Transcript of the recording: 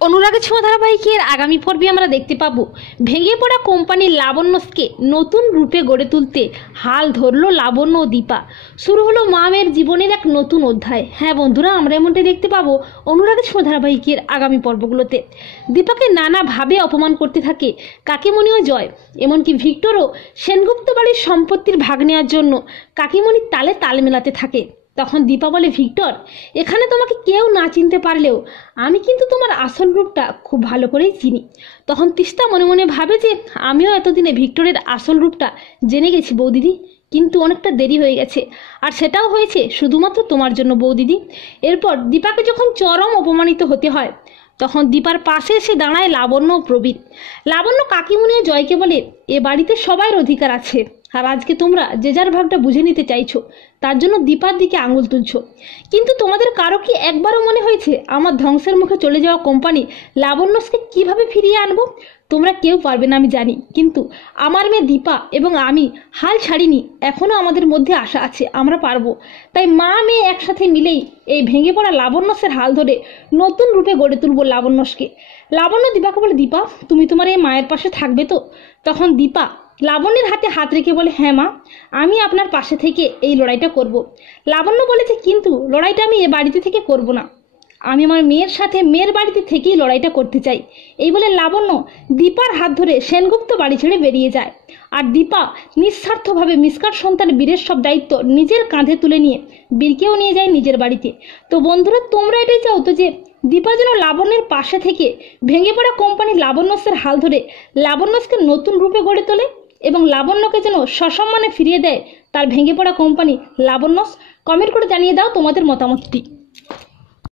অনুরাগের ছোঁয়া ধারাবাহিকের আগামী পর্বে আমরা দেখতে পাবো ভেঙে পড়া কোম্পানি লাবণ্যকে নতুন রূপে গড়ে তুলতে হাল ধরলো লাবণ্য ও দীপা। শুরু হলো মা মেয়ের জীবনের এক নতুন অধ্যায়। হ্যাঁ বন্ধুরা, আমরা এমনটাই দেখতে পাবো অনুরাগের ছোঁয়া ধারাবাহিকের আগামী পর্বগুলোতে। দীপাকে নানাভাবে অপমান করতে থাকে কাকিমণি ও জয়, এমনকি ভিক্টরও সেনগুপ্ত বাড়ির সম্পত্তির ভাগ নেওয়ার জন্য কাকিমণির তালে তাল মেলাতে থাকে। তখন দীপা বলে, ভিক্টর, এখানে তোমাকে কেউ না চিনতে পারলেও আমি কিন্তু তোমার আসল রূপটা খুব ভালো করেই চিনি। তখন তিস্তা মনে মনে ভাবে যে আমিও এতদিনে ভিক্টরের আসল রূপটা জেনে গেছি বৌদিদি, কিন্তু অনেকটা দেরি হয়ে গেছে, আর সেটাও হয়েছে শুধুমাত্র তোমার জন্য বৌদিদি। এরপর দীপাকে যখন চরম অপমানিত হতে হয় তখন দীপার পাশে এসে দাঁড়ায় লাবণ্য ও প্রবীর। লাবণ্য কাকিমণি ও জয়কে বলে, এ বাড়িতে সবার অধিকার আছে, আর আজকে তোমরা যে যার ভাগটা বুঝে নিতে চাইছো, তার জন্য দীপার দিকে আঙুল তুলছো। কিন্তু তোমাদের কারো কি একবারও মনে হয়েছে আমার ধ্বংসের মুখে চলে যাওয়া কোম্পানি লাবণ্যকে কিভাবে ফিরিয়ে আনবো? তোমরা কেউ পারবে না আমি জানি, কিন্তু আমার মেয়ে দীপা এবং আমি হাল ছাড়িনি, এখনও আমাদের মধ্যে আশা আছে, আমরা পারবো। তাই মা মেয়ে একসাথে মিলেই এই ভেঙে পড়া লাবণ্যের হাল ধরে নতুন রূপে গড়ে তুলবো লাবণ্যকে। লাবণ্য দীপাকে বলে, দীপা, তুমি তোমার এই মায়ের পাশে থাকবে তো? তখন দীপা লাবণ্যের হাতে হাত রেখে বলে, হ্যাঁ মা, আমি আপনার পাশে থেকে এই লড়াইটা করব। লাবণ্য বলেছে, কিন্তু লড়াইটা আমি এ বাড়িতে থেকে করব না, আমি আমার মেয়ের সাথে মেয়ের বাড়িতে থেকেই লড়াইটা করতে চাই। এই বলে লাবণ্য দীপার হাত ধরে সেনগুপ্ত বাড়ি ছেড়ে বেরিয়ে যায়। আর দীপা নিঃস্বার্থভাবে মিসকার সন্তান বীরের সব দায়িত্ব নিজের কাঁধে তুলে নিয়ে বীরকেও নিয়ে যায় নিজের বাড়িতে। তো বন্ধুরা, তোমরা এটাই চাও তো যে দীপা যেন লাবণ্যের পাশে থেকে ভেঙে পড়া কোম্পানি লাবণ্যের হাল ধরে লাবণ্যকে নতুন রূপে গড়ে তোলে এবং লাবণ্যকে যেন সসম্মানে ফিরিয়ে দেয় তার ভেঙে পড়া কোম্পানি লাবণ্য? কমেন্ট করে জানিয়ে দাও তোমাদের মতামতটি।